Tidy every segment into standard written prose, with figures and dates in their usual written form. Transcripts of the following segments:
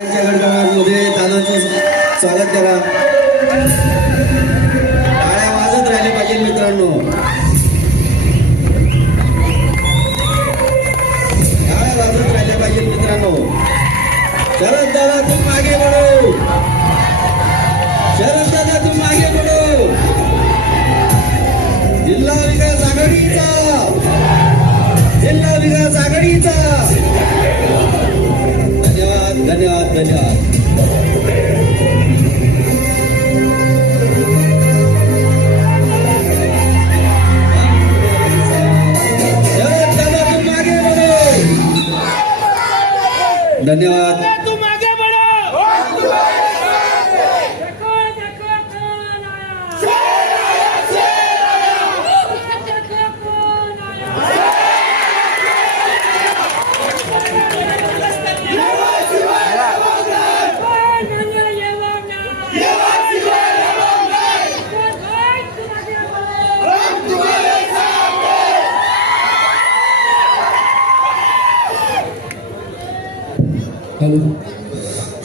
मध्ये दादांचं स्वागत करा. टाळ्या वाजत राहिले पाहिजे मित्रांनो. टाळ्या वाजत राहिले पाहिजे मित्रांनो. शरद दादा तुम आगे बढ़ो. शरद दादा तुम आगे बढ़ो. जिल्हा विकास आघाडीचा. जिल्हा विकास आघाडीचा. धन्यवाद धन्यवाद धन्यवाद. धन्यवाद. तुम आगे बढ़ो.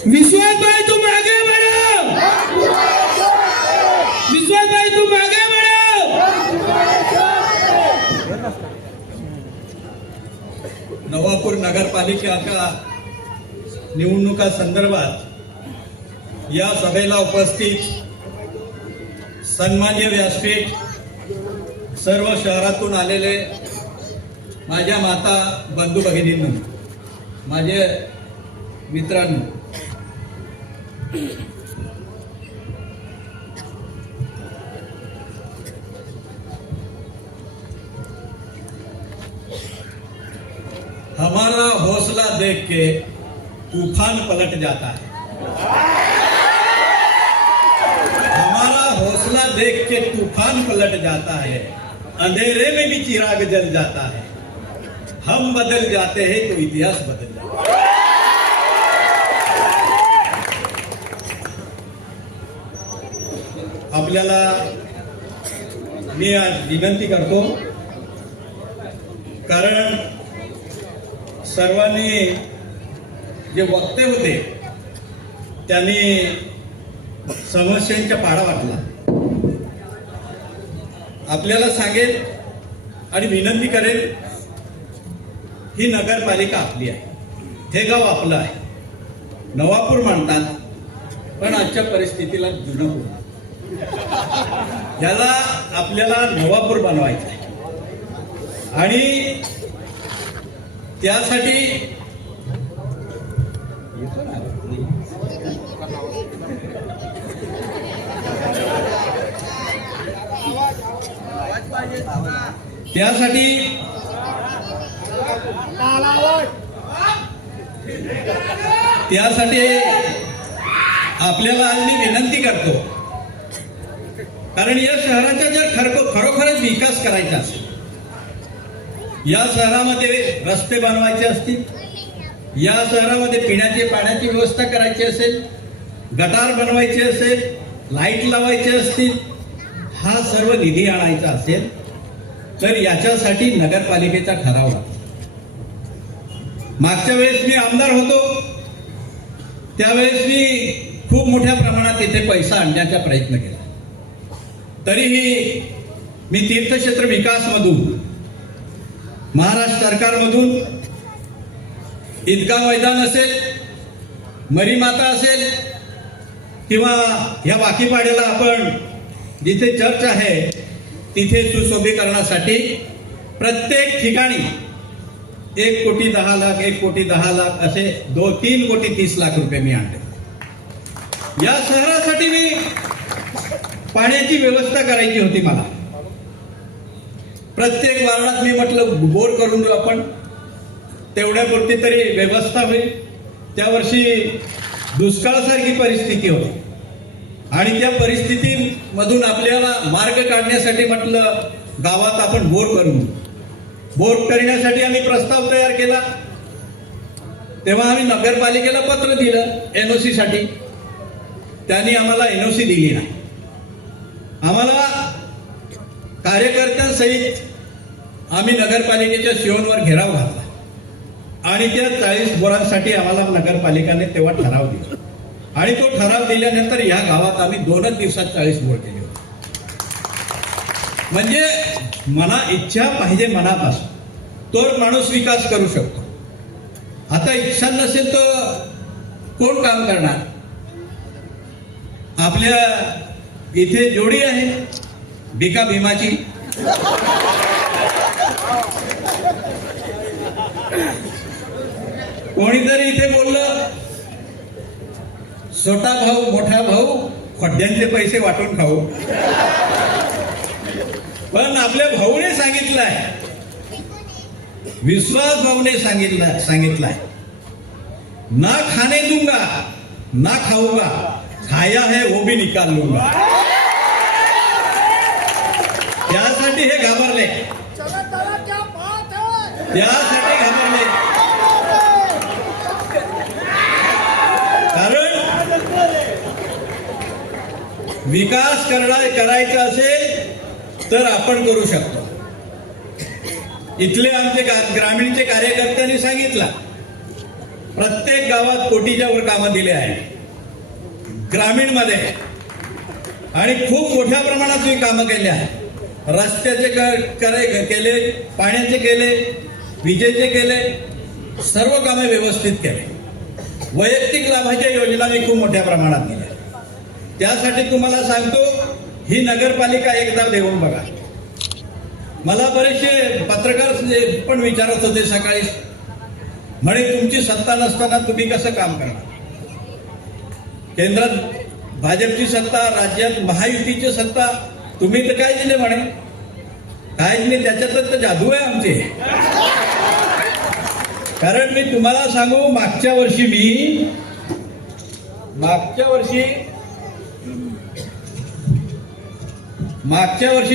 विश्वास भाई तुम आगे बढ़ो. विश्वास भाई तुम आगे बढ़ो. नवापूर नगरपालिकेच्या निवडणुका संदर्भात या सभेला उपस्थित सन्माननीय व्यासपीठ, सर्व शहरातून आलेले माझ्या माता बंधू भगिनींनो, माझे मित्रांनो, हमारा हौसला देख के तूफान पलट जाता है. हमारा हौसला देख के तूफान पलट जाता है. अंधेरे में भी चिराग जल जाता है. हम बदल जाते हैं तो इतिहास बदल जाता है. आपल्याला मी आज विनंती करतो, कारण सर्वांनी जे वक्ते होते त्यांनी समस्यांचा पाढा वाटला. आपल्याला सांगेल आणि विनंती करेल, ही नगरपालिका आपली आहे, हे गाव आपलं आहे. नवापूर म्हणतात, पण आजच्या परिस्थितीला जुनं याला आपल्याला नवापूर बनवायचं आहे. आणि त्यासाठी आपल्याला आज मी विनंती करतो, कारण या शहराचा जर खरोखरच विकास करायचा असेल, या शहरामध्ये रस्ते बनवायचे असतील, या शहरामध्ये पिण्याच्या पाण्याची व्यवस्था करायची असेल, गटार बनवायचे असेल, लाईट लावायचे असतील, हा सर्व निधी आणायचा असेल, तर याच्यासाठी नगरपालिकेचा ठराव लागतो. मागच्या वेळेस मी आमदार होतो, त्यावेळेस मी खूप मोठ्या प्रमाणात इथे पैसा आणण्याचा प्रयत्न केला. तरीही मी तीर्थक्षेत्र विकासमधून, महाराष्ट्र सरकारमधून ईदगाह मैदान असेल, मरीमाता असेल, किंवा ह्या वाकीपाड्याला आपण जिथे चर्च आहे तिथे सुशोभीकरणासाठी प्रत्येक ठिकाणी 1,10,00,000 1,10,00,000 असे 3,30,00,000 रुपये मी आणले. या शहरासाठी मी पाण्याची व्यवस्था करायची होती. मला प्रत्येक वार्डात मी म्हटलं बोर करून देऊ आपण, तेवढ्यापुरती तरी व्यवस्था होईल. त्या वर्षी दुष्काळासारखी परिस्थिती होती आणि त्या परिस्थितीमधून आपल्याला मार्ग काढण्यासाठी म्हटलं गावात आपण बोर करून देऊ. बोर करण्यासाठी आम्ही प्रस्ताव तयार केला. तेव्हा आम्ही नगरपालिकेला पत्र दिलं NOC साठी. त्यांनी आम्हाला NOC दिली नाही. आम्हाला कार्यकर्त्यांसहित आम्ही नगरपालिकेच्या शिवणवर घेराव घातला आणि त्या 40 बोरांसाठी आम्हाला नगरपालिकेने तेव्हा ठराव दिला आणि तो ठराव दिल्यानंतर या गावात आम्ही 2च दिवसात 40 बोर केले होते. म्हणजे मना इच्छा पाहिजे मनापासून, तो माणूस विकास करू शकतो. आता इच्छा नसेल तर कोण काम करणार? आपल्या इथे जोडी आहे भिका भीमाची. कोणीतरी इथे बोललं छोटा भाऊ मोठा भाऊ खड्ड्यांचे पैसे वाटून खाऊ. पण आपल्या भाऊने सांगितलंय, विश्वास भाऊने सांगितलंय ना खाने दूंगा ना खाऊंगा, खाया है वो भी निकाल लूंगा. त्यासाठी हे घाबरले, त्यासाठी घाबरले. कारण विकास करायचा असेल तर आपण करू शकतो. इथले आमचे ग्रामीणचे कार्यकर्त्यांनी सांगितलं प्रत्येक गावात कोटीच्या वर कामं दिले आहे ग्रामीण मध्ये आणि खूप मोठ्या प्रमाणात तुम्ही कामं केले आहे. रस्त्याचे केले, पाण्याचे केले, विजेचे केले, सर्व कामे व्यवस्थित केले. वैयक्तिक लाभाच्या योजना मी खूप मोठ्या प्रमाणात दिल्या. त्यासाठी तुम्हाला सांगतो ही नगरपालिका एकदा देऊन बघा. मला बरेचसे पत्रकार पण विचारत होते सकाळी, म्हणे तुमची सत्ता नसताना तुम्ही कसं काम करणार? केंद्रात भाजपची सत्ता, राज्यात महायुतीची सत्ता, तुम्ही तर काय दिले म्हणे? काय दिले? त्याच्यातच तर जादू आहे आमचे. कारण मी तुम्हाला सांगू, मागच्या वर्षी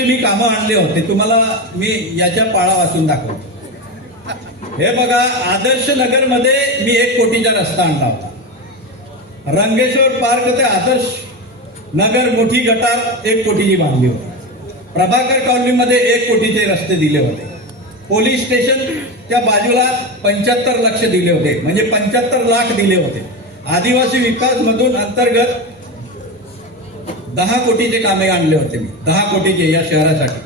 मी कामं आणले होते. तुम्हाला मी याच्या पाळा वाचून दाखवतो. हे बघा, आदर्श नगर मध्ये मी 1 कोटीचा रस्ता आणला होता. रंगेश्वर पार्क ते आदर्श नगर मोठी गटार 1 कोटीची बांधली होती. प्रभाकर कॉलनीमध्ये 1 कोटीचे रस्ते दिले होते. पोलीस स्टेशनच्या बाजूला 75 लक्ष दिले होते, म्हणजे 75 लाख दिले होते. आदिवासी विकास मधून अंतर्गत 10 कोटीचे कामे आणले होते मी, 10 कोटीचे या शहरासाठी.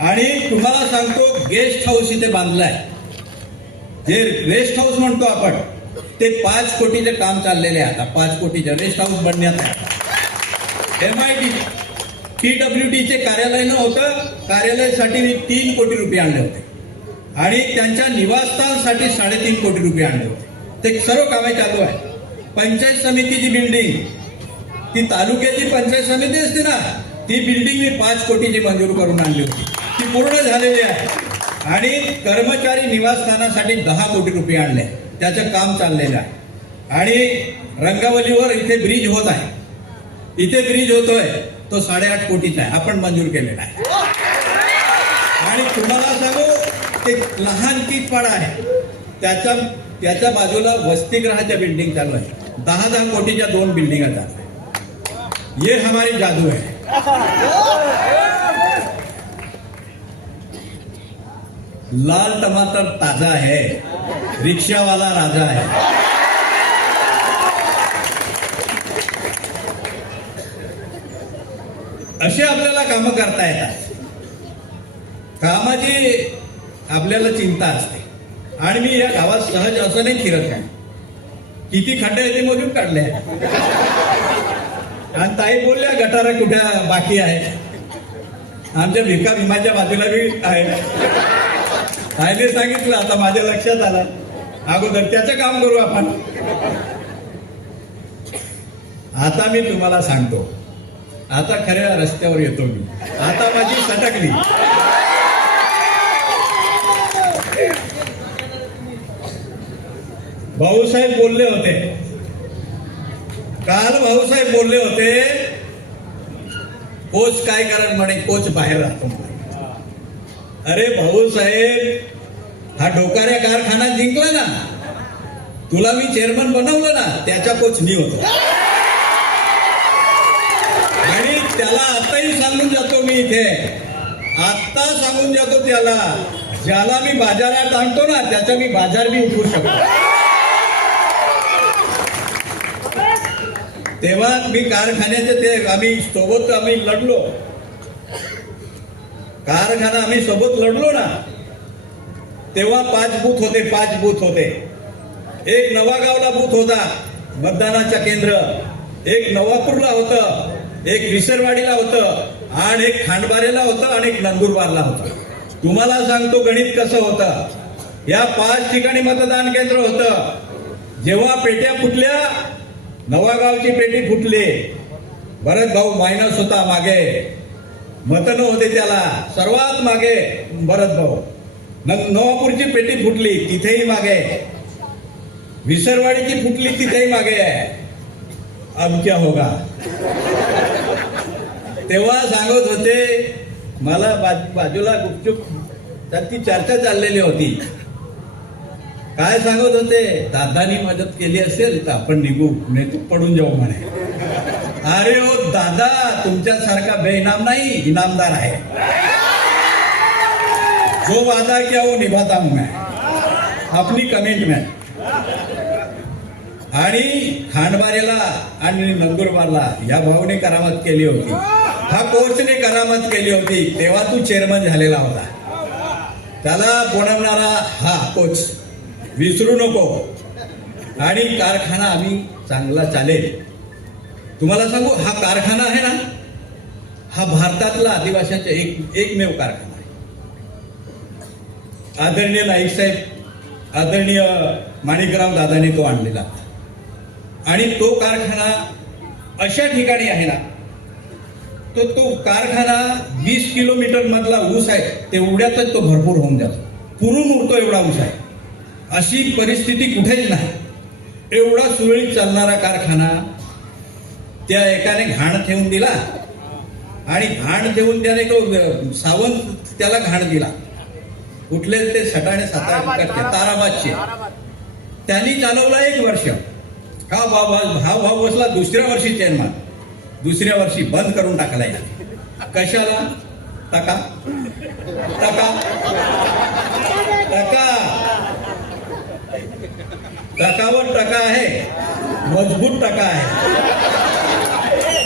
आणि तुम्हाला सांगतो, गेस्ट हाऊस इथे बांधलाय, जे रेस्ट हाऊस म्हणतो आपण, ते 5 कोटीचे काम चाललेले आहे. आता 5 कोटीचे रेस्ट हाऊस बनण्यात आहे. MIT PWDचे कार्यालय नव्हतं, कार्यालयासाठी मी 3 कोटी रुपये आणले होते आणि त्यांच्या निवासस्थानासाठी 3.5 कोटी रुपये आणले होते. ते सर्व कामे चालू आहे. पंचायत समितीची बिल्डिंग, ती तालुक्याची पंचायत समिती असते ना, ती बिल्डिंग मी 5 कोटीची मंजूर करून आणली होती. ती पूर्ण झालेली आहे. आणि कर्मचारी निवासस्थानासाठी 10 कोटी रुपये आणले, त्याचं काम चाललेलं आहे. आणि रंगावलीवर इथे ब्रिज होत आहे, इथे ब्रिज होतोय, तो 8.5 कोटीचा आहे, आपण मंजूर केलेला आहे. आणि तुम्हाला सांगू, ते लहान कीटपाडा आहे, त्याच्या बाजूला वसतिगृहाच्या बिल्डिंग चालू आहे. 10 कोटीच्या 2 बिल्डिंग चालू आहे. ये हमारी जादू है. लाल टमाटर ताजा है, रिक्शा वाला राजा है. असे आपल्याला कामं करता येतात. कामाची आपल्याला चिंता असते. आणि मी या गावात सहज असं नाही फिरत आहे. किती खड्डे आहेत ते मोजून काढले. आणि ताई बोलल्या गटारा कुठे बाकी आहे. आमच्या भिका भीमाच्या बाजूला बी आहे. ताईने सांगितलं, आता माझ्या लक्षात आलं, अगोदर त्याचं काम करू आपण. आता मी तुम्हाला सांगतो, आता खऱ्या रस्त्यावर येतो मी. आता माझी सटकली. भाऊसाहेब बोलले होते काल, भाऊसाहेब बोलले होते, कोच काय करत म्हणे, कोच बाहेर राहतो. अरे भाऊसाहेब, हा डोकाऱ्या कारखाना जिंकला ना, तुला मी चेअरमन बनवलं ना, त्याच्या कोच मी होतो. आणि त्याला आताही सांगून जातो मी, इथे आता सांगून जातो त्याला, ज्याला मी बाजारात आणतो ना त्याचा मी बाजार बी उठवू शकतो. तेव्हा मी कारखान्याचे ते आम्ही लढलो. कारखाना आम्ही सोबत लढलो ना, तेव्हा 5 बूथ होते. एक नवागावला बूथ होता मतदानाचं केंद्र, एक नवापूरला होतं, एक विसरवाडीला होतं आणि एक खांडबारेला होतं आणि एक नंदुरबारला होतं. तुम्हाला सांगतो गणित कसं होतं. या 5 ठिकाणी मतदान केंद्र होतं. जेव्हा पेट्या फुटल्या, नवागावची पेटी फुटली, भरत भाऊ मायनस होता मागे, मतं होते त्याला सर्वात मागे भरत भाऊ. नवापूरची पेटी फुटली तिथेही मागे, विसरवाडीची फुटली तिथेही मागे आहे. अब क्या होगा. तेव्हा सांगत होते मला बाजूला गुपचूप त्याची चर्चा चाललेली होती. काय सांगत होते, दादानी मदत केली असेल तर आपण निघू, नाही तू पडून जाऊ म्हणे. अरे ओ दादा, तुमच्यासारखा बेइनाम नाही, इनामदार आहे. जो वादा किया वो निभाता हूं मैं, अपनी कमिटमेंट. आणि खांडबारेला आणि नंदुरबारला या भाऊने करामत केली होती, हा कोचने करामत केली होती. तेव्हा तू चेअरमन झालेला होता. त्याला बनवणारा हा कोच विसरू नको. आणि कारखाना आम्ही चांगला चालेल. तुम्हाला सांगू, हा कारखाना आहे ना, हा भारतातला आदिवासींचा एकमेव कारखाना आहे. आदरणीय नाईक साहेब, आदरणीय माणिकराव दादांनी तो आणलेला आणि तो कारखाना अशा ठिकाणी आहे ना, तो कारखाना 20 किलोमीटर मधला ऊस आहे, तेवढ्यातच तो भरपूर होऊन जातो, पुरून उरतो एवढा ऊस आहे. अशी परिस्थिती कुठेच नाही. एवढा सुरळीत चालणारा कारखाना त्या एकाने घाण ठेवून दिला आणि घाण ठेवून त्याने तो सावंत त्याला घाण दिला. कुठले ते सटाणे सातारा ताराबादचे, त्यांनी चालवला 1 वर्ष. हा भाव बसला दुसऱ्या वर्षी चेअरमन, दुसऱ्या वर्षी बंद करून टाकलाय. कशाला? टका टका टका टकावर टका आहे, मजबूत टका आहे.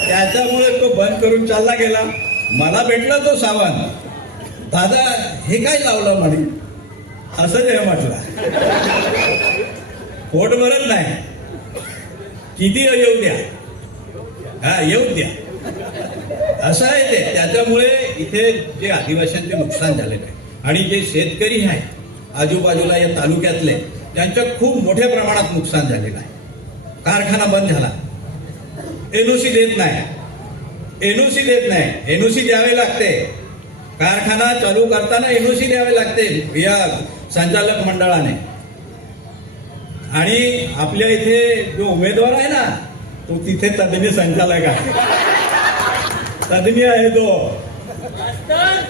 त्याच्यामुळे तो बंद करून चालला गेला. मला भेटला तो सावंत, दादा हे काय लावलं म्हणे, असं ते म्हटलं. पोट भरत नाही, किती येऊ द्या, हा येऊ द्या, असं आहे ते. त्याच्यामुळे इथे जे आदिवासींचे नुकसान झालेलं आहे आणि जे शेतकरी आहे आजूबाजूला या तालुक्यातले, त्यांच्या खूप मोठ्या प्रमाणात नुकसान झालेलं आहे. कारखाना बंद झाला, एनओसी देत नाही, एनओसी द्यावे लागते. कारखाना चालू करताना एनओसी द्यावे लागते या संचालक मंडळाने. आणि आपल्या इथे जो उमेदवार आहे ना, तो तिथे तज्ञ संचालक आहे, तज्ञ आहे तो,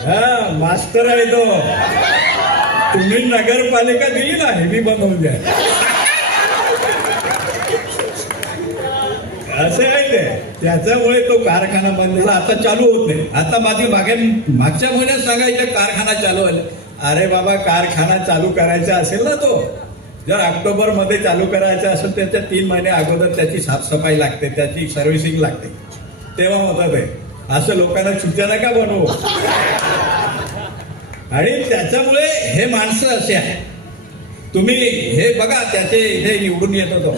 हा मास्टर आहे तो. तुम्ही नगरपालिका दिली ना, हे बी बंद होऊन द्या, असं आहे ते. त्याच्यामुळे तो कारखाना बंद झाला, आता चालू होत नाही. आता मागच्या महिन्यात सांगायचं कारखाना चालू आहे. अरे बाबा, कारखाना चालू करायचा असेल ना, तो जर ऑक्टोबर मध्ये चालू करायचा असेल, त्याच्या 3 महिने अगोदर त्याची साफसफाई लागते, त्याची सर्व्हिसिंग लागते, तेव्हा होतात आहे. असं लोकांना चुत्या नका बनवू. आणि त्याच्यामुळे हे माणसं असे आहे. तुम्ही हे बघा, त्याचे इथे निवडून येत होतो,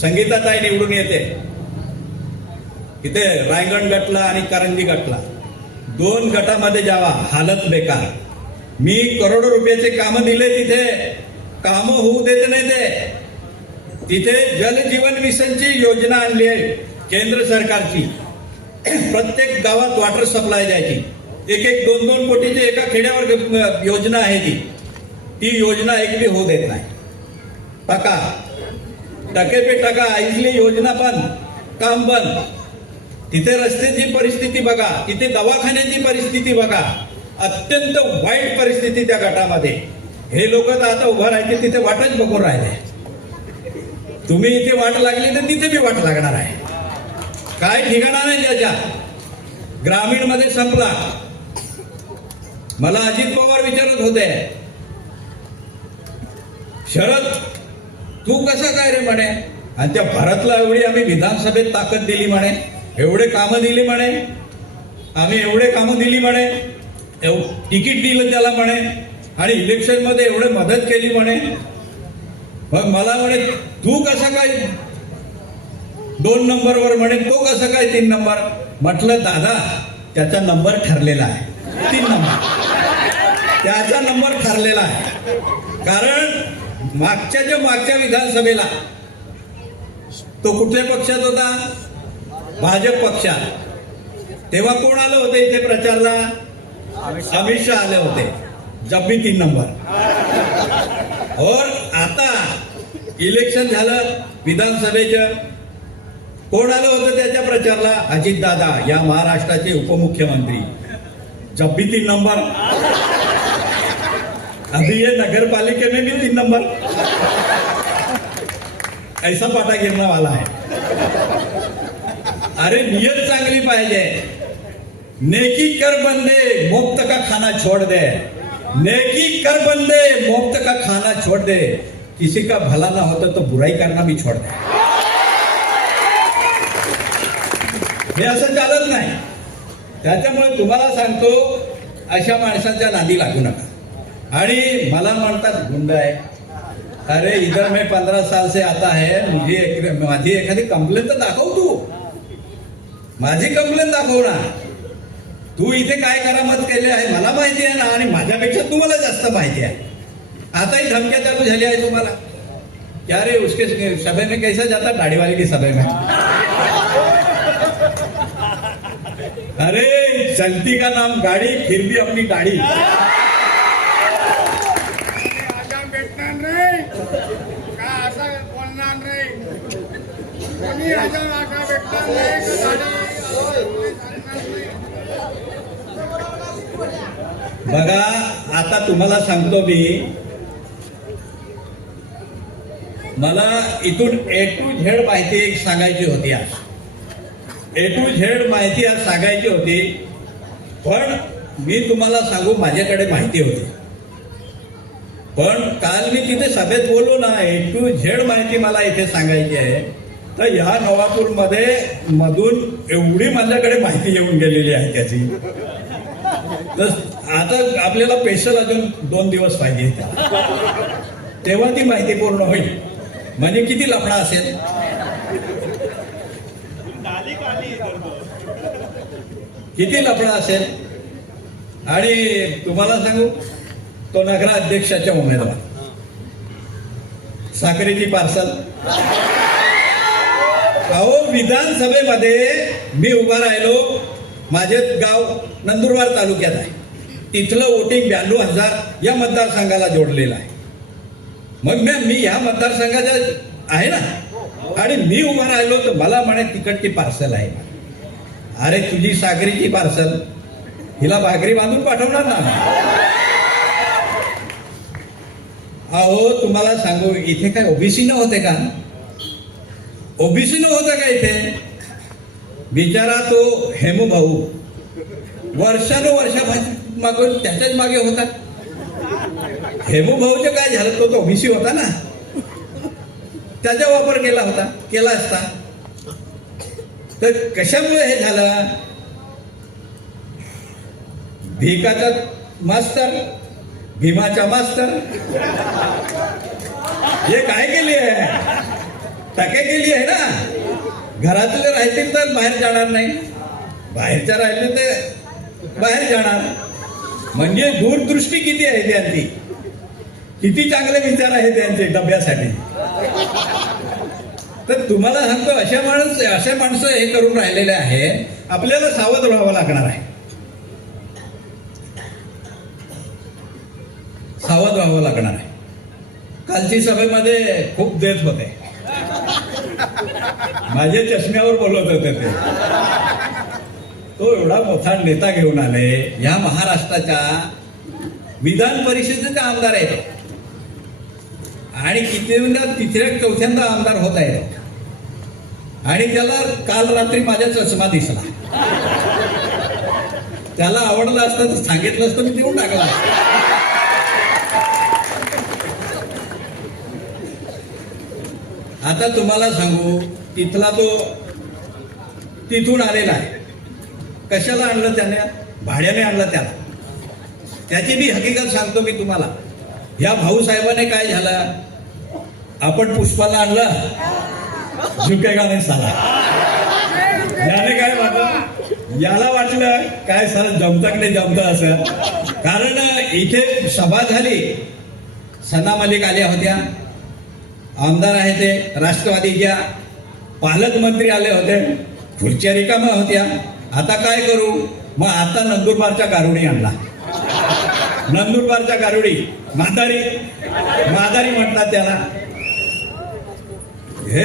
संगीताताई निवडून येते इथे रायगड गटला आणि करंजी गटला. 2 गटामध्ये जावा, हालत बेकार. मी करोडो रुपयाचे कामं दिले, तिथे कामं होऊ देत नाही ते. तिथे जल जीवन मिशनची योजना आणली आहे केंद्र सरकारची. प्रत्येक गावात वॉटर सप्लाय द्यायची, 1-2 कोटीची एका खेड्यावर योजना आहे ती योजना एक बी होऊ देत नाही. टके पे टका, इथली योजना बंद, काम बंद. तिथे रस्त्याची परिस्थिती बघा, तिथे दवाखान्याची परिस्थिती बघा, अत्यंत वाईट परिस्थिती त्या गटामध्ये. हे लोक तर आता उभं राहायचे तिथे वाटच बघून राहिले. तुम्ही इथे वाट लागली तर तिथे बी वाट लागणार आहे. काय ठिकाणा नाही त्याच्या. ग्रामीण मध्ये संपला, मला अजित पवार विचारत होते, शरद तू कसा काय रे म्हणे, आणि त्या भारतला एवढी आम्ही विधानसभेत ताकद दिली म्हणे, एवढे कामं दिली म्हणे, आम्ही एवढे कामं दिली म्हणे, तिकीट दिलं त्याला म्हणे, आणि इलेक्शन मध्ये एवढे मदत केली म्हणे. मग मला म्हणे तू कसं काय 2 नंबरवर म्हणे, तो कसं काय 3 नंबर. म्हटलं दादा त्याचा नंबर ठरलेला आहे, 3 नंबर त्याचा नंबर ठरलेला आहे. कारण मागच्या विधानसभेला तो कुठल्या पक्षात होता, भाजप पक्षात. तेव्हा कोण आलं होतं इथे प्रचारला, अमित शहा आले होते, जब भी 3 नंबर. और आता इलेक्शन झालं विधानसभेचं, कोण आलं होतं त्याच्या प्रचारला, अजित दादा या महाराष्ट्राचे उपमुख्यमंत्री, जब भी 3 नंबर. अभी ये नगरपालिका में भी 3 नंबर. ऐसा पाटा गिरने वाला है. अरे नियत चांगली पाहिजे. नेकी कर बंदे मुफ्त का खाना छोड़ दे, नेकी कर बंदे मुफ्त का खाना छोड़ दे, किसी का भला ना होता तो बुराई करना भी छोड़ दे. हे असं चालत नाही. त्याच्यामुळे तुम्हाला सांगतो अशा माणसांच्या नादी लागू नका. आणि मला म्हणतात गुंड आहे. अरे इधर मैं 15 साल से आता है, माझी एखादी कंप्लेंट तर दाखव, तू माझी कंप्लेंट दाखव ना. तू इथे काय करामत केली आहे मला माहिती आहे ना, आणि माझ्यापेक्षा तुम्हाला जास्त माहिती आहे. आताही धमक्या चालू झाली आहे तुम्हाला. क्या रे उसके सभे में कैसा जाता, दाढ़ी वाले की सभे में. अरे चलती का नाम गाड़ी, फिर भी अपनी दाढ़ी. बघा आता तुम्हाला सांगतो मी, मला इथून A to Z माहिती एक सांगायची होती. आज A to Z माहिती आज सांगायची होती, पण मी तुम्हाला सांगू माझ्याकडे माहिती होती. पण काल मी तिथे सभेत बोललो ना, A to Z माहिती मला इथे सांगायची आहे. तर ह्या नवापूरमध्ये मधून एवढी माझ्याकडे माहिती येऊन गेलेली आहे त्याची. तर आता आपल्याला स्पेशल अजून 2 दिवस पाहिजे, तेव्हा ती माहिती पूर्ण होईल. म्हणजे किती लफडा असेल. किती लफडा असेल. आणि तुम्हाला सांगू, तो नगराध्यक्षाच्या उमेदवार, साखरेची पार्सल. अहो विधानसभेमध्ये मी उभा राहिलो. माझे गाव नंदुरबार तालुक्यात आहे. तिथलं वोटिंग 92,000 या मतदारसंघाला जोडलेलं आहे. मग मी ह्या मतदारसंघाचा आहे ना, आणि मी उभा राहिलो तर मला म्हणे तिकडची पार्सल आहे. अरे तुझी सागरीची पार्सल, हिला भाकरी बांधून पाठवणार ना. अहो तुम्हाला सांगू, इथे काय ओबीसी न होते का, ओबीसी न होतं का इथे. बिचारा तो हेमू भाऊ वर्षानुवर्ष मागून त्याच्याच मागे होता. हेमू भाऊचं काय झालं, तो ओबीसी होता ना, त्याचा वापर केला असता. तर कशामुळे हे झालं. भिकाचा मास्तर, भीमाचा मास्तर, हे काय केली आहे, टके केली आहे ना. घरातले राहतील तर बाहेर जाणार नाही, बाहेरच्या राहिले ते बाहेर जाणार. म्हणजे दूरदृष्टी किती आहे त्यांची, किती चांगले विचार आहे त्यांचे डब्यासाठी. तर तुम्हाला सांगतो असे माणसं हे करून राहिलेले आहे. आपल्याला सावध राहावं लागणार आहे, सावध राहावं लागणार आहे. कालची सभेमध्ये खूप देत होते, माझ्या चष्म्यावर बोलत होते ते. तो एवढा मोठा नेता घेऊन आले, या महाराष्ट्राच्या विधान परिषदेचे आमदार आहेत, आणि कितींदा 3-4 आमदार होत आहेत. आणि त्याला काल रात्री माझा चष्मा दिसला. त्याला आवडलं असतं तर सांगितलं असतं मी देऊन टाकला. आता तुम्हाला सांगू, तिथला तो तिथून आलेला आहे. कशाला आणलं त्याने? भाड्याने आणलं त्याला. त्याची मी हकीकत सांगतो मी तुम्हाला. या भाऊसाहेबाने काय झालं, आपण पुष्पाला आणलं, झुकेगा नाही साला. याने काय वाटलं, याला वाटलं काय साला जमतं नाही जमतं असं. कारण इथे सभा झाली, सना मलिक आल्या होत्या, आमदार आहे ते राष्ट्रवादीच्या, पालकमंत्री आले होते, खुर्च्या रिकाम्या होत्या. आता काय करू, मग आता नंदुरबारच्या गारुडी आणला. नंदुरबारच्या गारुडी, म्हातारी म्हातारी म्हणतात त्याला. हे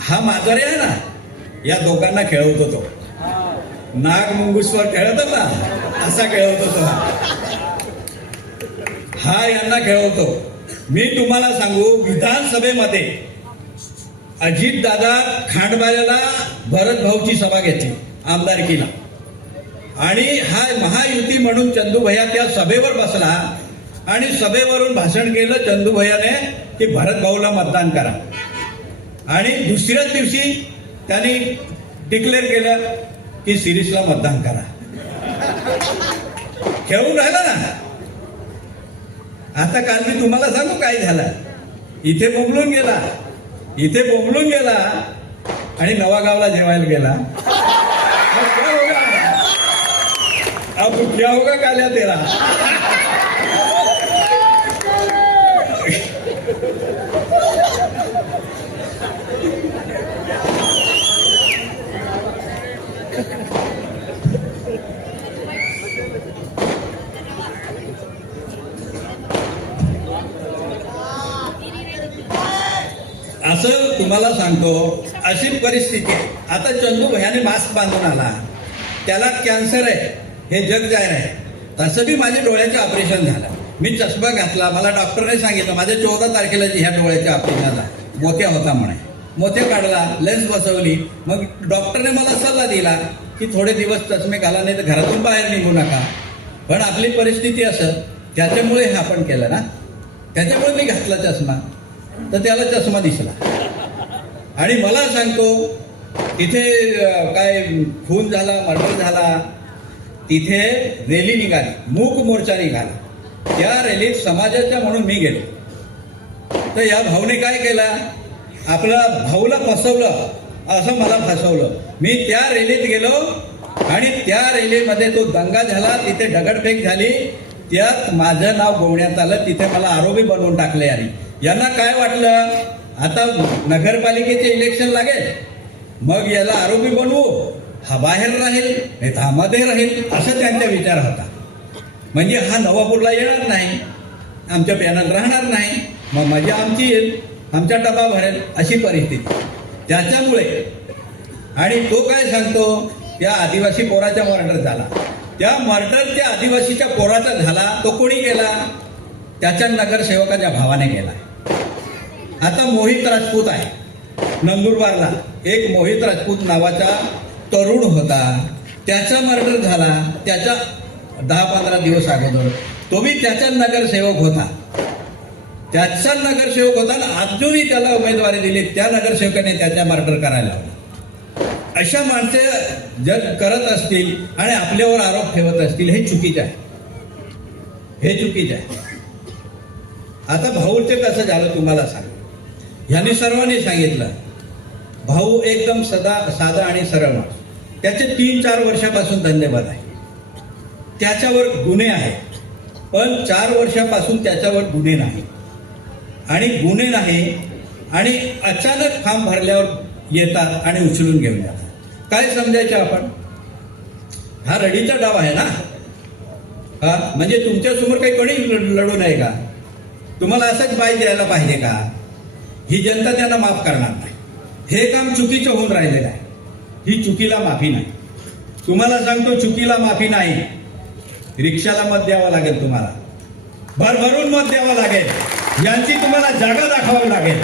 हा म्हातारी आहे ना, या दोघांना खेळवतो तो. नाग मुंगूसवर खेळत होता, असा खेळवतो तो. हा यांना खेळवतो. मी तुम्हाला सांगू, विधानसभेमध्ये अजितदादा खांडबाऱ्याला भरत भाऊची सभा घेतली आमदारकीला, आणि हा महायुती म्हणून चंदूभैया त्या सभेवर बसला आणि सभेवरून भाषण केलं चंदूभैयाने की भरत भाऊला मतदान करा. आणि दुसऱ्याच दिवशी त्यांनी डिक्लेअर केलं की शिरीषला मतदान करा. खेळून राहिला ना. आता काल मी तुम्हाला सांगू काय झालं, इथे बोंबलून गेला, इथे बोंबलून गेला आणि नवागावला जेवायला गेला. अब क्या होगा काल्या तेरा. असं तुम्हाला सांगतो, अशी परिस्थिती आहे. आता चंदू भैयाने मास्क बांधून आला, त्याला कॅन्सर आहे हे जग जाहीर आहे. तसं बी माझ्या डोळ्याचं ऑपरेशन झालं, मी चष्मा घातला. मला डॉक्टरने सांगितलं माझ्या 14 तारखेला ह्या डोळ्याच्या ऑपरेशनला मोत्या होता म्हणे. मोत्या काढला, लेन्स बसवली. मग डॉक्टरने मला सल्ला दिला की थोडे दिवस चष्मे घाला, नाही तर घरातून बाहेर निघू नका. पण आपली परिस्थिती असं, त्याच्यामुळे हे आपण केलं ना, त्याच्यामुळे मी घातला चष्मा, तर त्याला चष्मा दिसला. आणि मला सांगतो, तिथे काय खून झाला, मर्डर झाला, तिथे रॅली निघाली, मूक मोर्चा निघाला. त्या रॅलीत समाजाच्या म्हणून मी गेलो. तर या भाऊने काय केलं, आपला भाऊला फसवलं, असं मला फसवलं. मी त्या रॅलीत गेलो आणि त्या रॅलीमध्ये तो दंगा झाला, तिथे दगडफेक झाली, त्यात माझं नाव गोवण्यात आलं. तिथे मला आरोपी बनवून टाकले. आणि यांना काय वाटलं, आता नगरपालिकेचे इलेक्शन लागेल, मग याला आरोपी बनवू, हा बाहेर राहील नाही तर हा मध्ये राहील, असं त्यांचा विचार होता. म्हणजे हा नवापूरला येणार नाही, आमच्या पॅनल राहणार नाही, मग मजा आमची येईल, आमचा डबा भरेल, अशी परिस्थिती. त्याच्यामुळे आणि तो काय सांगतो, त्या आदिवासी पोराचा मर्डर झाला. त्या मर्डर त्या आदिवासीच्या पोराचा झाला, तो कोणी केला, त्याच्या नगरसेवकाच्या भावाने केला. आता मोहित राजपूत आहे नंदुरबारला, एक मोहित राजपूत नावाचा तरुण होता, त्याचा मर्डर झाला त्याच्या 10-15 दिवस अगोदर. तो बी त्याचा नगरसेवक होता, त्याचा नगरसेवक होता आणि अजूनही त्याला उमेदवारी दिली. त्या नगरसेवकाने त्याचा मर्डर करायला लावला. अशा माणसे जर करत असतील आणि आपल्यावर आरोप ठेवत असतील, हे चुकीचे आहे, हे चुकीचे आहे. आता भाऊचे कसं झालं तुम्हाला सांग. यांनी सर्वांनी सांगितलं, भाऊ एकदम साधा आणि सरळ माणूस. त्याचे 3-4 वर्षापासून धंदेबाद आहे, त्याच्यावर गुन्हे आहेत, पण 4 वर्षापासून त्याच्यावर गुन्हे नाही. आणि गुन्हे नाही आणि अचानक फॉर्म भरल्यावर येतात आणि उचलून घेऊन जातात. काय समजायचं आपण, हा रडीचा डाव आहे ना. हा म्हणजे तुमच्यासमोर काही कोणी लढू नये का, तुम्हाला असंच बाई द्यायला पाहिजे का, ही जनता त्यांना माफ करणार नाही. हे काम चुकीचं होऊन राहिलेलं आहे, ही चुकीला माफी नाही. तुम्हाला सांगतो, चुकीला माफी नाही. रिक्षाला मत द्यावं लागेल, तुम्हाला भरभरून मत द्यावं लागेल, यांची तुम्हाला जागा दाखवावी लागेल,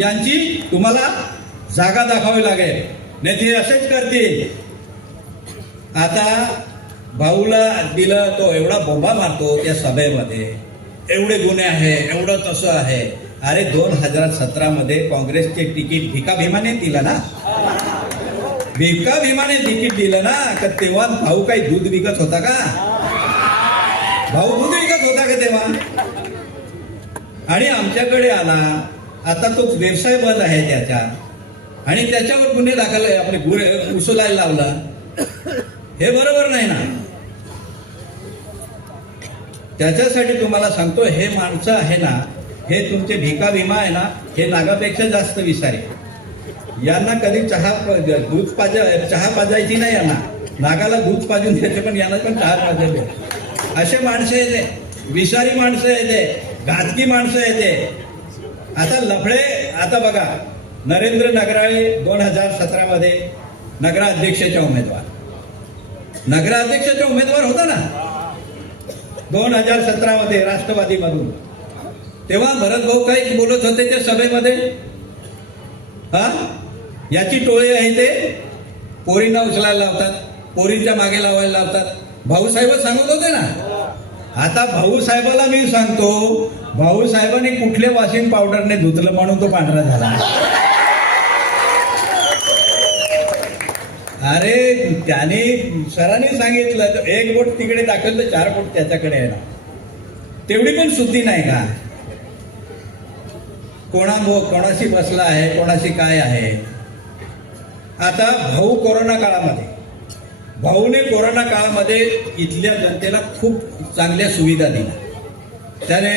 यांची तुम्हाला जागा दाखवावी लागेल, नाही ते असेच करतील. आता भाऊला दिलं, तो एवढा बोंबा मारतो त्या सभेमध्ये, एवढे गुन्हे आहे, एवढं तसं आहे. अरे 2017 मध्ये काँग्रेसचे तिकीट भिका भीमाने दिलं ना, भिका भीमाने तिकीट दिलं ना. का तेव्हा भाऊ काही दूध विकत होता का? भाऊ दूध विकत होता का तेव्हा? आणि आमच्याकडे आला, आता तो व्यवसाय बंद आहे त्याचा, आणि त्याच्यावर गुन्हे दाखल आपले उचलायला लावला. हे बरोबर नाही ना. त्याच्यासाठी तुम्हाला सांगतो, हे माणसं आहे ना, हे तुमचे भिका भीमा आहे ना, हे नागापेक्षा जास्त विसारे. यांना कधी चहा पाजायची नाही. यांना नागाला दूध पाजून द्यायचे, पण यांना पण चहा पाजायचे. असे माणसं येते, विषारी माणसं येते, घातकी माणसं येते. आता लफडे, आता बघा, नरेंद्र नगराळे 2017 मध्ये नगराध्यक्षाच्या उमेदवार होता ना 2017 मध्ये राष्ट्रवादीमधून. तेव्हा भरत भाऊ काही बोलत होते त्या सभेमध्ये, याची टोळी आहे, ते पोरींना उचलायला लावतात, पोरींच्या मागे लावायला लावतात. भाऊसाहेब सांगत होते ना. आता भाऊसाहेबाला मी सांगतो, भाऊसाहेबांनी कुठल्या वॉशिंग पावडरने धुतलं म्हणून तो पांढरा झाला. अरे त्याने सरांनी सांगितलं, एक बोट तिकडे दाखल तर 4 बोट त्याच्याकडे आहे ना. तेवढी पण शुद्धी नाही का? कोणाशी बसला आहे, कोणाशी काय आहे. आता भाऊने कोरोना काळामध्ये इथल्या जनतेला खूप चांगल्या सुविधा दिल्या. त्याने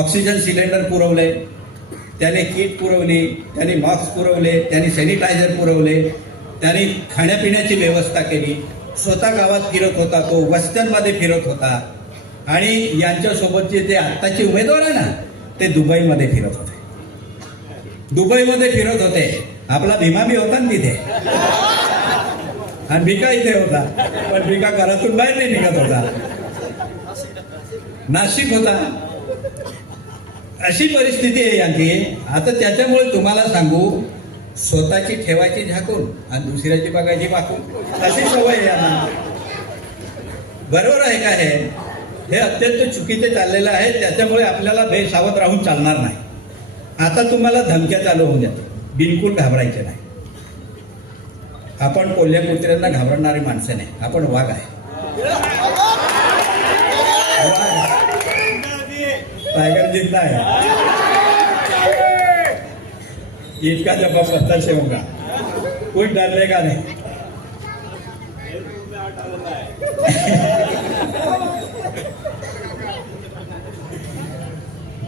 ऑक्सिजन सिलेंडर पुरवले, त्याने किट पुरवली, त्याने मास्क पुरवले, त्याने सॅनिटायझर पुरवले, त्याने खाण्यापिण्याची व्यवस्था केली. स्वतः गावात फिरत होता, तो वस्त्यांमध्ये फिरत होता. आणि यांच्यासोबतचे जे आत्ताचे उमेदवार आहे ना, ते दुबईमध्ये फिरत होते. आपला भीमा बी होता ना तिथे, आणि भिका इथे होता, पण भिका घरातून बाहेर नाही निघत होता. नाशिक होता. अशी परिस्थिती आहे यांची. आता त्याच्यामुळे तुम्हाला सांगू, स्वतःची ठेवायची झाकून आणि दुसऱ्याची बघायची वाकून, अशी सवय आहे यांना. बरोबर आहे का? हे अत्यंत चुकीचे चाललेलं आहे. त्याच्यामुळे आपल्याला बेसावध राहून चालणार नाही. आता तुम्हाला धमक्या चालू होऊन जाते. बिलकुल घाबरायचे नाही. आपण कोल्ह्या कुत्र्यांना घाबरणारी माणसं नाही. आपण वाघ आहे. टायगर जिंदा है, इसका जवाब 70 से होगा. कोई डरने का नहीं.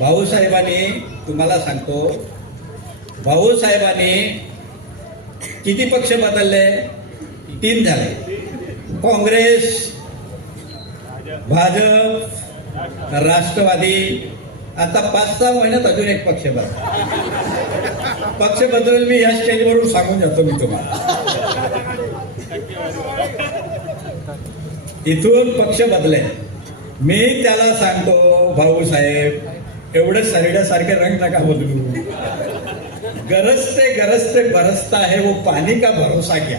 भाऊसाहेबांनी, तुम्हाला सांगतो, भाऊसाहेबांनी किती पक्ष बदलले? 3 झाले. काँग्रेस, भाजप, राष्ट्रवादी. आता 5-6 महिन्यात अजून एक पक्ष बदल. मी या स्टेजवरून सांगून जातो मी तुम्हाला. इथून पक्ष बदले. मी त्याला सांगतो, भाऊसाहेब, एवढे सरड्यासारखे रंग नका बदलू. गरजते बरसता है वो पानी का भरोसा क्या.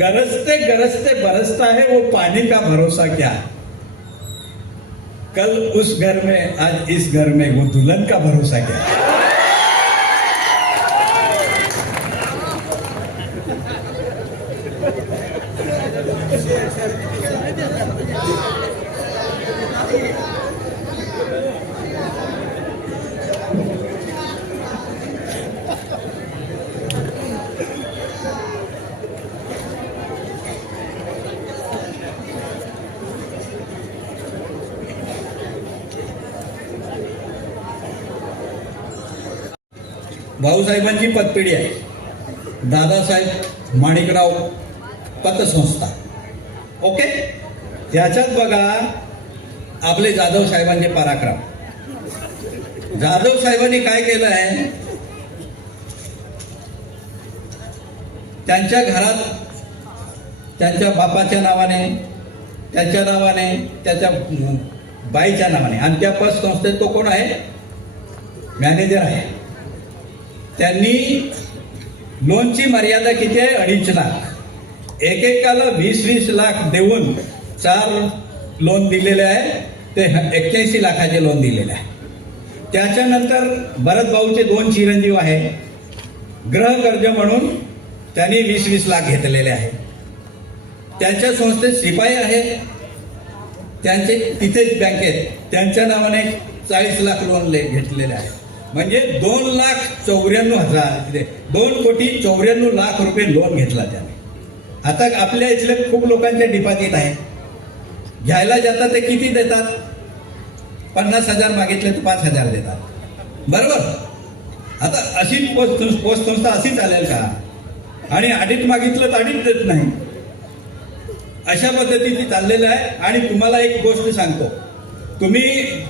गरजते बरसता है वो पानी का भरोसा क्या. कल उस घर में, आज इस घर में, वो दुल्हन का भरोसा क्या. भाऊसाहेबांची पतपिढी आहे. दादासाहेब माणिकराव पतसंस्था. ओके. त्याच्यात बघा आपले जाधव साहेबांचे पराक्रम. जाधव साहेबांनी काय केलं आहे? त्यांच्या घरात त्यांच्या बापाच्या नावाने, त्याच्या नावाने, त्याच्या बाईच्या नावाने, आणि त्या पतसंस्थेत तो कोण आहे? मॅनेजर आहे. त्यांनी लोनची मर्यादा किती आहे? 2.5 लाख. एकेकाला 20-20 लाख देऊन 4 लोन दिलेले आहे, ते 81 लाखाचे लोन दिलेले आहे. त्याच्यानंतर भरत भाऊचे 2 चिरंजीव आहे, गृह कर्ज म्हणून त्यांनी 20-20 लाख घेतलेले आहे. त्यांच्या संस्थेत शिपाई आहेत, त्यांचे तिथेच बँकेत त्यांच्या नावाने 40 लाख लोन घेतलेले आहे. म्हणजे 2,94,000 2,94,00,000 रुपये लोन घेतला त्याने. आता आपल्या इथले खूप लोकांचे डिपॉझिट आहे, घ्यायला जातात ते किती देतात? 50,000 मागितले तर 5,000 देतात, बरोबर? आता अशी पोस्ट संस्था अशी चालेल का? आणि ऑडिट मागितलं तर ऑडिट देत नाही, अशा पद्धतीची चाललेलं आहे. आणि तुम्हाला एक गोष्ट सांगतो, तुम्ही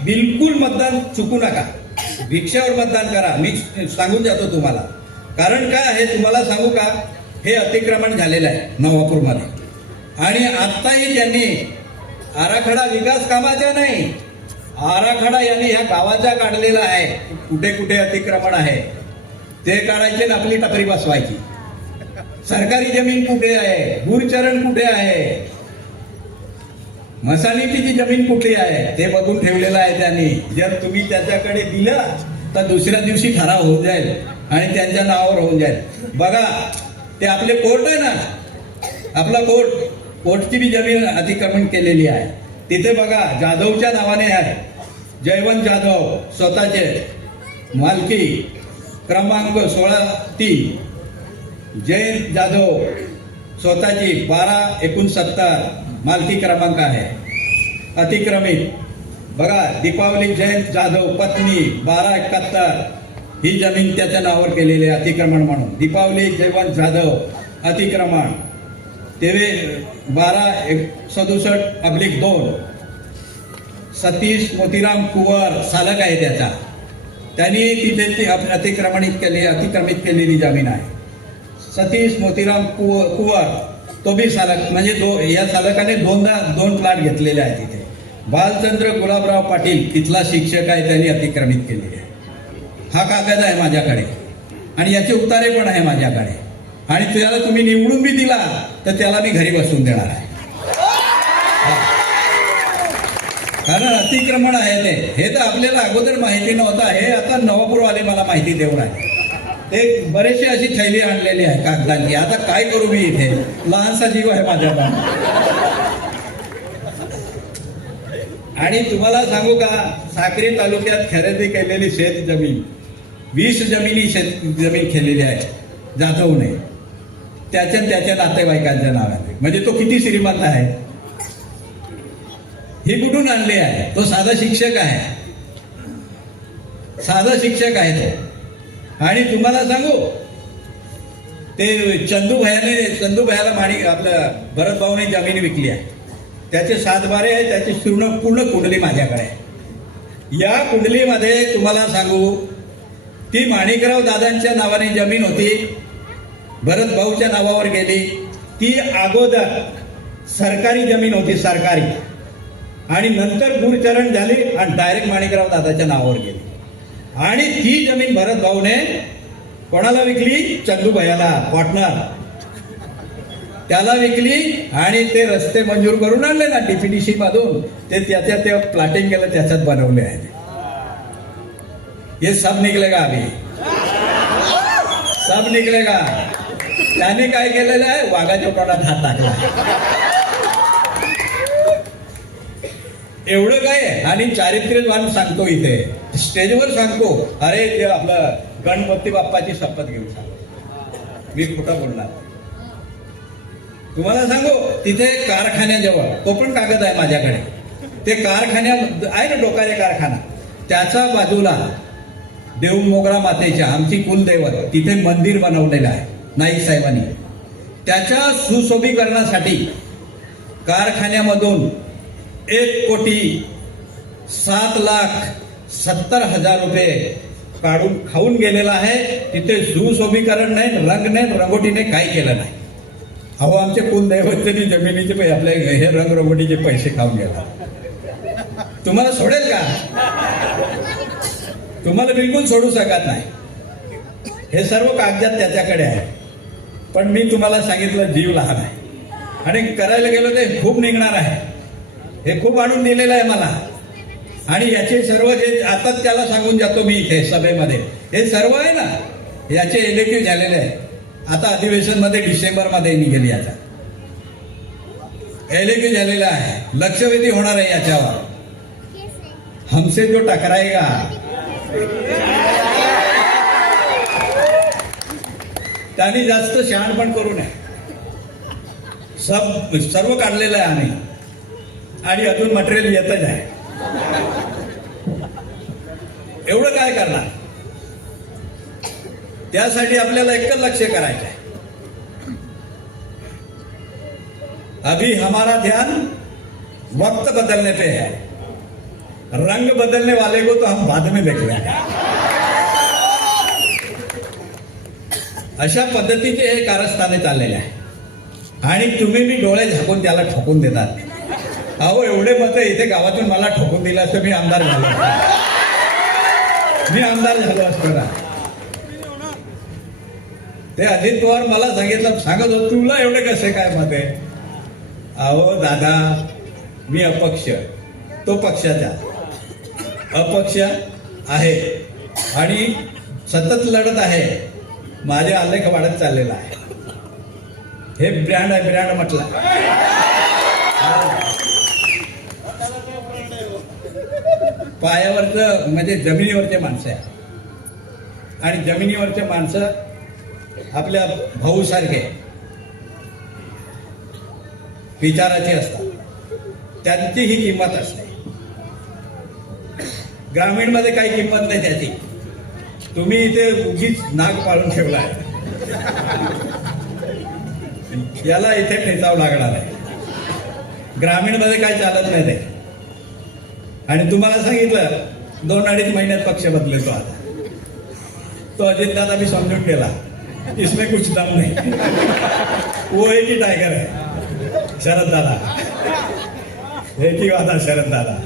बिलकुल मतदान चुकू नका, रिक्षावर मतदान करा. मी सांगून जातो तुम्हाला, कारण काय आहे तुम्हाला सांगू का, हे अतिक्रमण झालेलं आहे नवापूरमध्ये. आणि आत्ताही त्यांनी आराखडा, विकास कामाचा नाही, आराखडा यांनी ह्या गावाचा काढलेला आहे. कुठे कुठे अतिक्रमण आहे ते काढायचे आणि आपली टपरी बसवायची. सरकारी जमीन कुठे आहे, गुरचरण कुठे आहे, मसाणीची जी जमीन कुठली आहे ते बघून ठेवलेलं आहे त्यांनी. जर तुम्ही त्याच्याकडे दिलं तर दुसऱ्या दिवशी ठराव होऊन जाईल आणि त्यांच्या नावावर होऊन जाईल. बघा ते आपले कोर्ट आहे ना, आपला कोर्टची बी जमीन अतिक्रमण केलेली आहे. तिथे बघा जाधवच्या नावाने आहे, जयवंत जाधव स्वतःचे मालकी क्रमांक 16-3, जयंत जाधव स्वतःची 12/69 मालकी क्रमांक आहे अतिक्रमित. बघा दीपावली जयंत जाधव पत्नी 12/71 ही जमीन त्याच्या नावावर केलेली आहे अतिक्रमण म्हणून. दीपावली जयवंत जाधव अतिक्रमण 12/67/2. सतीश मोतीराम कुवर सालक आहे त्याचा, त्यांनी तिथे ती अतिक्रमित केलेली जमीन आहे. सतीश मोतीराम कुवर तो बी सालक, म्हणजे या सालकाने 2 प्लॉट घेतलेले आहे तिथे. बालचंद्र गुलाबराव पाटील तिथला शिक्षक आहे, त्यांनी अतिक्रमित केलेली आहे. हा कागद आहे माझ्याकडे आणि याचे उतारे पण आहे माझ्याकडे. आणि त्याला तुम्ही निवडून बी दिला तर त्याला मी घरी बसवून देणार आहे, कारण अतिक्रमण आहे ते. हे तर आपल्याला अगोदर माहिती नव्हतं, हे आता नवापूरवाले मला माहिती देऊन आहे. ते बरेचसे अशी थैली आणलेली आहे कागदांची. आता काय करू मी, इथे लहानसा जीव आहे माझ्याला. आणि तुम्हाला सांगू का, साक्री तालुक्यात खरेदी केलेली शेत जमीन 20 जमीन केलेली आहे जाधवने, त्याच्या नातेवाईकांच्या नावाने. म्हणजे तो किती श्रीमंत आहे, ही कुठून आणली आहे? तो साधा शिक्षक आहे, तो. आणि तुम्हाला सांगू, ते चंदू भैयाला आपलं भरत भाऊने जमीन विकली आहे. त्याचे 7 बारे आहे, त्याची पूर्ण कुंडली माझ्याकडे आहे. या कुंडलीमध्ये तुम्हाला सांगू, ती माणिकराव दादांच्या नावाने जमीन होती, भरत भाऊच्या नावावर गेली. ती अगोदर सरकारी जमीन होती, सरकारी, आणि नंतर गुरचरण झाली आणि डायरेक्ट माणिकराव दादाच्या नावावर गेली. आणि ती जमीन भरत भाऊने कोणाला विकली? चंदू भैयाला, पार्टनर, त्याला विकली. आणि ते रस्ते मंजूर करून आणले ना DPDC मधून, ते प्लॉटिंग केलं, त्याच्यात बनवले आहे. ये सब निकलेगा, अभी सब निकलेगा. त्याने काय केलेलं आहे, वाघाच्या तोंडात हात टाकला. एवढं काय आहे. आणि चारित्र्यवान सांगतो, इथे स्टेजवर सांगतो, अरे ते आपलं गणपती बाप्पाची शपथ घेऊन सांगतो, मी खोटं बोलणार. तुम्हाला सांगू, तिथे कारखान्याजवळ, तो पण कागद आहे माझ्याकडे, ते कारखान्या आहे ना, डोकारे कारखाना, त्याच्या बाजूला देव मोगरा मातेच्या, आमची कुलदैवत, तिथे मंदिर बनवलेलं आहे नाईक साहेबांनी. त्याच्या सुशोभीकरणासाठी कारखान्यामधून 1,07,70,000 रुपये काढून खाऊन गेलेला आहे. तिथे सुशोभीकरण नाही, रंग नाही, रंगोटीने काही केलं नाही. अहो, आमचे कुलदैवतेने जमिनीचे आपले हे रंगरंगोटीचे पैसे खाऊन गेला. तुम्हाला सोडेल का? तुम्हाला बिलकुल सोडू शकत नाही. हे सर्व कागदात त्याच्याकडे आहे. पण मी तुम्हाला सांगितलं, जीव लहान आहे. आणि करायला गेलो ते खूप निघणार आहे. हे खूप आणून दिलेलं आहे मला. आणि याचे सर्व जे आता त्याला सांगून जातो मी इथे सभेमध्ये, हे सर्व आहे ना, याचे एलएक्यू झालेले आहे. आता अधिवेशनमध्ये डिसेंबरमध्ये निघेल, याचा एलएक्यू झालेला आहे. लक्षवेधी होणार आहे याच्यावर. हमसे जो टकराएगा त्यांनी जास्त शहाण पण करू नये. सर्व काढलेलं आहे आम्ही, आणि अजून मटेरियल येतच आहे. एवढं काय करणार? त्यासाठी आपल्याला एकच लक्ष करायचं आहे. अभी हमारा ध्यान वक्त बदलने पे है. रंग बदलने वाले को तो हम बाद में देख लेंगे. अशा पद्धतीचे हे कारस्थाने चाललेले आहे. आणि तुम्ही मी डोळे झाकून त्याला ठोकून देतात. अहो, एवढे मत इथे गावातून मला ठोकून दिलं असतं, मी आमदार झालो असतो. मी आमदार झालो असतो ना. ते अजित पवार मला सांगत होत, तुला एवढे कसे काय मत आहे? अहो दादा, मी अपक्ष, तो पक्षाचा अपक्ष आहे आणि सतत लढत आहे. माझे आलेख वाढत चाललेला आहे. हे ब्रँड आहे, ब्रँड म्हटलं. पायावरचं म्हणजे जमिनीवरचे माणसं आहे. आणि जमिनीवरचे माणसं आपल्या भाऊ सारखे विचाराचे असतात. त्यांची ही किंमत असते. ग्रामीण मध्ये काही किंमत नाही त्याची. तुम्ही इथे उगीच नाक पाळून ठेवला आहे. याला इथे ठेचावं लागणार आहे. ग्रामीण मध्ये काय चालत नाही ते. आणि तुम्हाला सांगितलं 2-2.5 महिन्यात पक्ष बदलतो. आता तो अजितदादा मी समजून गेला, इसमें कुछ दम नहीं. वो एक ही टायगर है, शरद दादा. एक ही वादा, शरद दादा.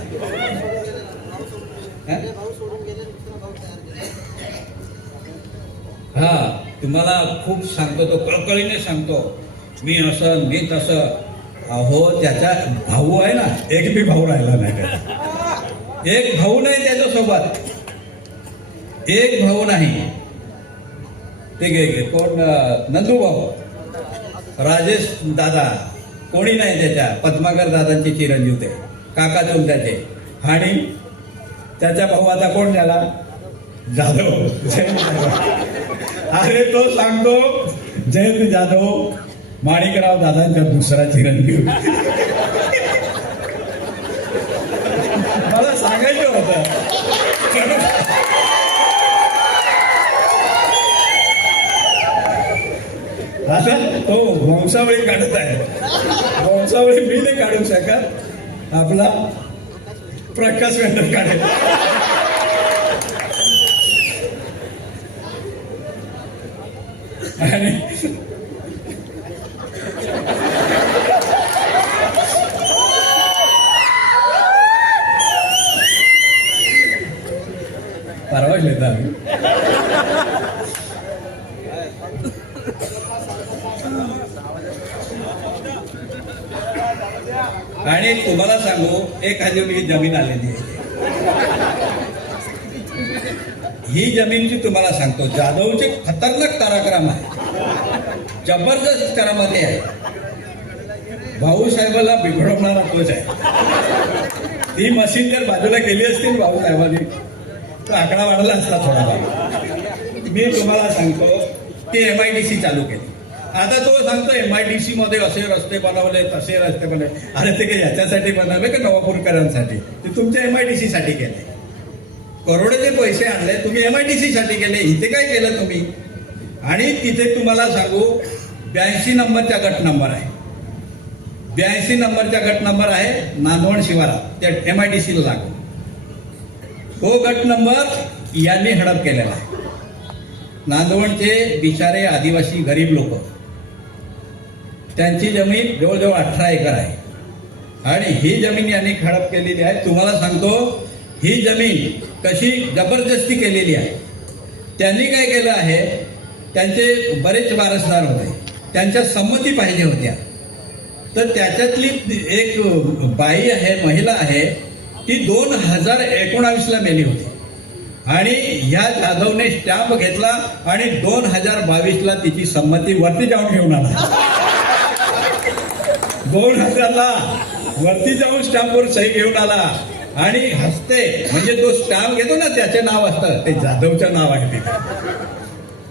हा, तुम्हाला खूप सांगतो, तो कळकळीने सांगतो, मी असं मी तसं. अहो, त्याचा भाऊ आहे ना, एक बी भाऊ राहिला नाही त्याचा. एक भाऊ नाही त्याच्यासोबत, एक भाऊ नाही. ते कोण? नंदू भाऊ, राजेश दादा, कोणी नाही त्याच्या. पद्माकर दादांचे चिरंजीव ते, काका चुलत्याचे. आणि त्याचा भाऊ आता कोण झाला? जाधव. अरे तो सांगतो जयंत जाधव माणिकराव दादांचा दुसरा चिरंजीव. मला सांगायचं होतं. आता तो वंशावळी काढत आहे. वंशावळी मी नाही काढू शकत, आपला प्रकाश वेंडर काढेल. आणि परवाच लेता आम्ही. आणि तुम्हाला सांगू, एखादी ही जमीन आलेली आहे. ही जमीनची तुम्हाला सांगतो, जाधवचे खतरनाक पराक्रम आहे, जबरदस्त करामती आहे. भाऊसाहेबाला बिघडवणारा तोच आहे. ती मशीन जर बाजूला केली असती भाऊसाहेबांनी तर आकडा वाढला असता थोडाफार. मी तुम्हाला सांगतो, ती MIDC चालू केली. आता तो सांगतो MIDC मध्ये असे रस्ते बनवले, तसे रस्ते बनवले. अरे ते काही याच्यासाठी बनवले का नवापूरकरांसाठी? ते तुमच्या MIDC साठी केले. करोडोचे पैसे आणले तुम्ही, MIDC साठी केले. इथे काय केलं तुम्ही? आणि तिथे तुम्हाला सांगू, 82 नंबरचा गट नंबर आहे. 82 नंबरचा गट नंबर आहे नांदवण शिवारात, त्या MIDC ला लागू. तो गट नंबर यांनी हडप केलेला आहे. नांदवणचे बिचारे आदिवासी गरीब लोक, त्यांची जमीन जवळजवळ 18 एकर आहे. आणि ही जमीन यांनी हडप केलेली आहे. तुम्हाला सांगतो, ही जमीन कशी जबरदस्ती केलेली आहे. त्यांनी काय केलं आहे, त्यांचे बरेच वारसदार होते, त्यांच्या संमती पाहिजे होत्या. तर त्याच्यातली एक बाई आहे, महिला आहे, ती 2019ला मेली होती आणि ह्या जाधवने स्टॅम्प घेतला आणि 2022ला तिची संमती वरती जाऊन घेऊन आला. 2000ला वरती जाऊन स्टॅम्पवर सही घेऊन आला आणि हसते, म्हणजे तो स्टॅम्प घेतो ना त्याचे नाव असतं, ते जाधवचं नाव आहे तिथे.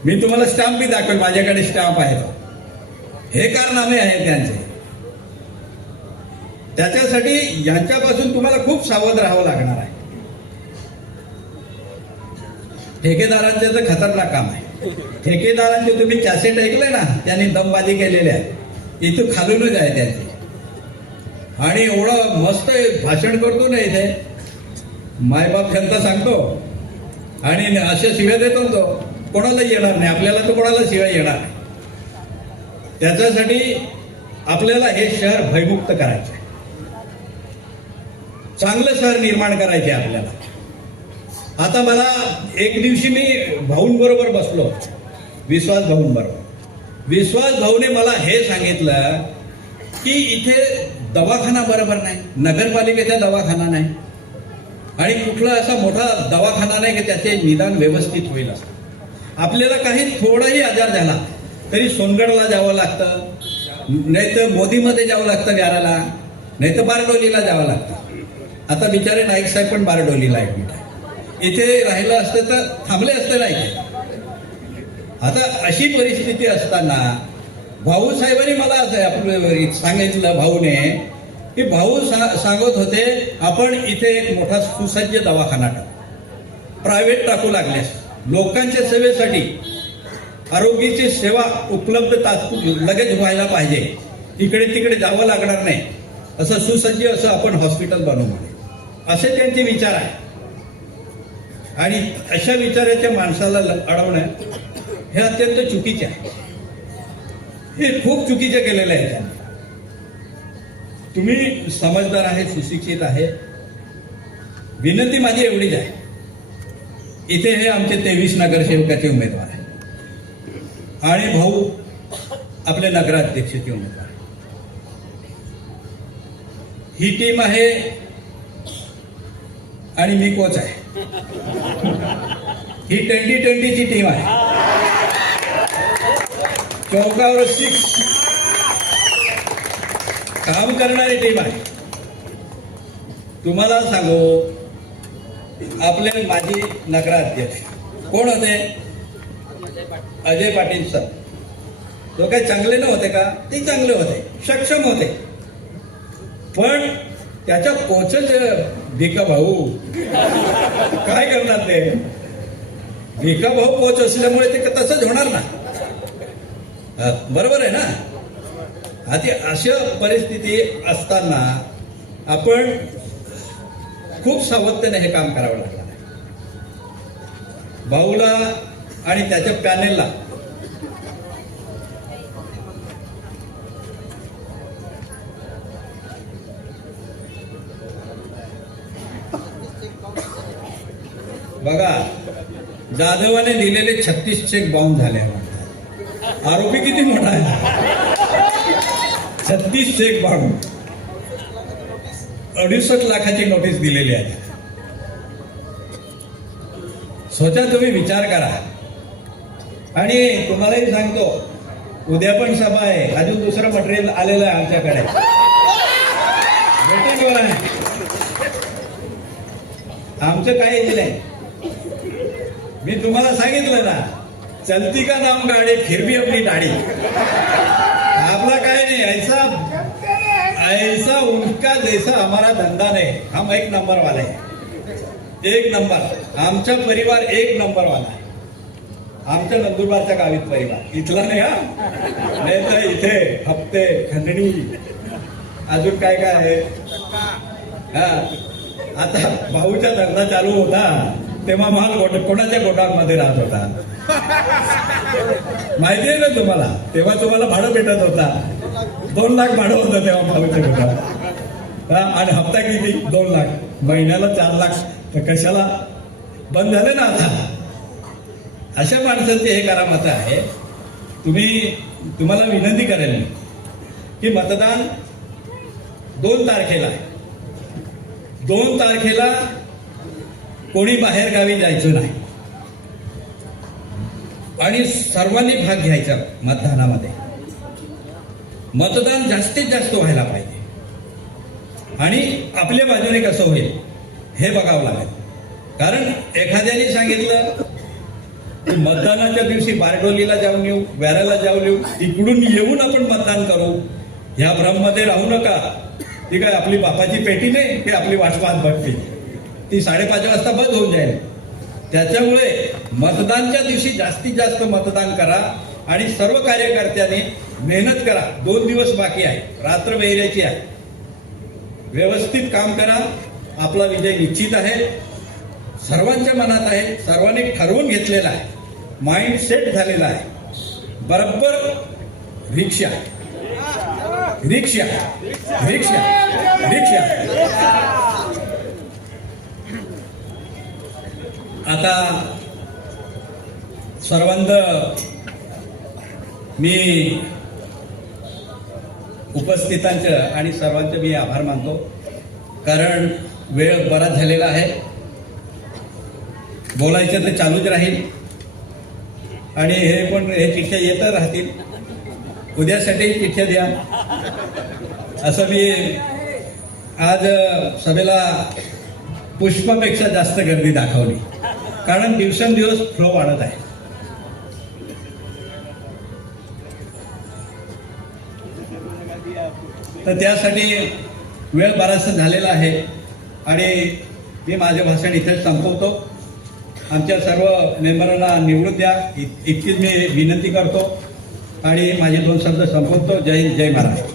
मी तुम्हाला स्टॅम्प बी दाखवेल, माझ्याकडे स्टॅम्प आहे. हे कारनामे आहेत त्यांचे. त्याच्यासाठी यांच्यापासून तुम्हाला खूप सावध राहावं लागणार आहे. ठेकेदारांचे तर खतरनाक काम आहे. ठेकेदारांचे तुम्ही कॅसेट ऐकले ना, त्यांनी दमबाजी केलेल्या आहे, इथं खालूनच आहे त्यांचे. आणि एवढं मस्त भाषण करतो ना इथे, मायबाप जनता सांगतो आणि अशा शिव्या देतो तो, कोणाला येणार नाही, आपल्याला तर कोणाला शिवाय येणार नाही. त्याच्यासाठी आपल्याला हे शहर भयमुक्त करायचं आहे, चांगलं शहर निर्माण करायचे आपल्याला. आता मला एक दिवशी मी भाऊंबरोबर बसलो, विश्वास भाऊंबरोबर. विश्वास भाऊने मला हे सांगितलं की इथे दवाखाना बरोबर नाही, नगरपालिकेचा दवाखाना नाही आणि कुठला असा मोठा दवाखाना नाही की त्याचे निदान व्यवस्थित होईल असं. आपल्याला काही थोडाही आजार झाला तरी सोनगडला जावं लागतं, नाही तर मोदीमध्ये जावं लागतं व्याराला, नाही तर बारडोलीला जावं लागतं. आता बिचारे नाईक साहेब पण बारडोलीला ऍडमिट आहे. इथे राहिलं असतं तर थांबले असते नाही. आता अशी परिस्थिती असताना भाऊ साहेबांनी मला असं सांगितलं, भाऊने की भाऊ सांगत होते आपण इथे एक मोठा सुसज्ज दवाखाना टाकू, प्रायव्हेट टाकू लागल्यास लोकांच्या सेवेसाठी आरोग्याची सेवा उपलब्ध लगेच व्हायला पाहिजे, इकडे तिकडे जावं लागणार नाही, असं सुसज्ज असं आपण हॉस्पिटल बनवू असे त्यांचे विचार आहे. आणि अशा विचाराच्या माणसाला अडवणं हे अत्यंत चुकीचे आहे. हे खूप चुकीचे केलेलं आहे त्यांनी. तुम्ही समजदार आहे, सुशिक्षित आहे. विनंती माझी एवढीच आहे, इथे हे आमचे 23 नगरसेवकाचे उमेदवार आहे आणि भाऊ आपले नगराध्यक्षाचे उमेदवार. ही टीम आहे आणि मी कोच आहे. ही 2020ची टीम आहे. चौकावर 6 काम करणारी टीम आहे. तुम्हाला सांगू, आपले माजी नगराध्यक्ष कोण होते? अजय पाटील सर. तो काही चांगले नव्हते का? ते चांगले होते, सक्षम होते. पण त्याच्या कोचच भिका भाऊ, काय करणार ते? भिका भाऊ कोच असल्यामुळे ते तसंच होणार ना, बरोबर आहे ना. आता अशा परिस्थिती असताना आपण खूप सावधतेने हे काम करावं लागणार आहे. भाऊला आणि त्याच्या पॅनेलला बघा, जाधवाने दिलेले 36 चेक बाउंस झाले. आरोपी किती मोठा आहे? 36 चेक बाउंस, 68 लाखाची नोटीस दिलेली आहे. स्वतः तुम्ही विचार करा. आणि तुम्हालाही सांगतो, उद्या पण सभा आहे, अजून दुसरं मटेरियल आलेलं आहे आमच्याकडे, भेटेल आहे. आमचं काही नाही. मी तुम्हाला सांगितलं ना, चलती का नाम गाडी फिरवी आपली दाढी. आपला काय नाही, ऐसा उनका जैसा हमारा धंदा नाही. हम 1 नंबर वाले, 1 नंबर. आमचा परिवार 1 नंबर वाला आहे. आमच्या नंदुरबारच्या गावीत परिवार, इथला नाही हा. नाही तर इथे हप्ते, खंडणी, अजून काय काय आहे. हा, आता भाऊचा धंदा चालू होता तेव्हा माल कोणाच्या गोडाऊनमध्ये राहत होता माहिती आहे ना तुम्हाला. तेव्हा तुम्हाला भाडं भेटत होता, 2 लाख भाडं होतं तेव्हा भाऊच्या गोडाऊन. आणि हप्ता किती? 2 लाख. महिन्याला 4 लाख. तर कशाला बंद झाले ना आता. अशा माणसांचे हे करामत आहे. तुम्हाला विनंती करेल की मतदान 2 तारखेला आहे. 2 तारखेला कोणी बाहेर गावी जायचं नाही आणि सर्वांनी भाग घ्यायचा मतदानामध्ये. मतदान जास्तीत जास्त व्हायला पाहिजे आणि आपल्या बाजूने कसं होईल हे बघावं लागेल. कारण एखाद्याने सांगितलं की मतदानाच्या दिवशी बारडोलीला जाऊन येऊ, व्याराला जाऊन येऊ, इकडून येऊन आपण मतदान करू, ह्या भ्रममध्ये राहू नका. ती काय आपली बापाची पेटी नाही की आपली वाटपात बघते, ती 5:30 वाजता बंद होऊन जाईल. त्याच्यामुळे मतदानच्या दिवशी जास्तीत जास्त मतदान करा आणि सर्व कार्यकर्त्यांनी मेहनत करा. 2 दिवस बाकी आहे, रात्र वेहऱ्याची आहे. व्यवस्थित काम करा. आपला विजय निश्चित आहे, सर्वांच्या मनात आहे, सर्वांनी ठरवून घेतलेला आहे, माइंड सेट झालेला आहे. बरोबर रिक्षा रिक्षा रिक्षा रिक्षा. आता सर्वांचं मी उपस्थितांचं आणि सर्वांचे मी आभार मानतो. कारण वेळ बराच झालेला आहे. बोलायचं तर चालूच राहील आणि हे चिठ्ठ्या येत राहतील. उद्यासाठी चिठ्ठ्या द्या असं मी आज सभेला पुष्पापेक्षा जास्त गर्दी दाखवली. कारण दिवसेंदिवस फ्लो वाढत आहे. तर त्यासाठी वेळ बराचसा झालेला आहे आणि मी माझे भाषण इथेच संपवतो. आमच्या सर्व मेंबरांना निवडून द्या इतकीच मी विनंती करतो आणि माझे 2 शब्द संपवतो. जय हिंद, जय महाराष्ट्र.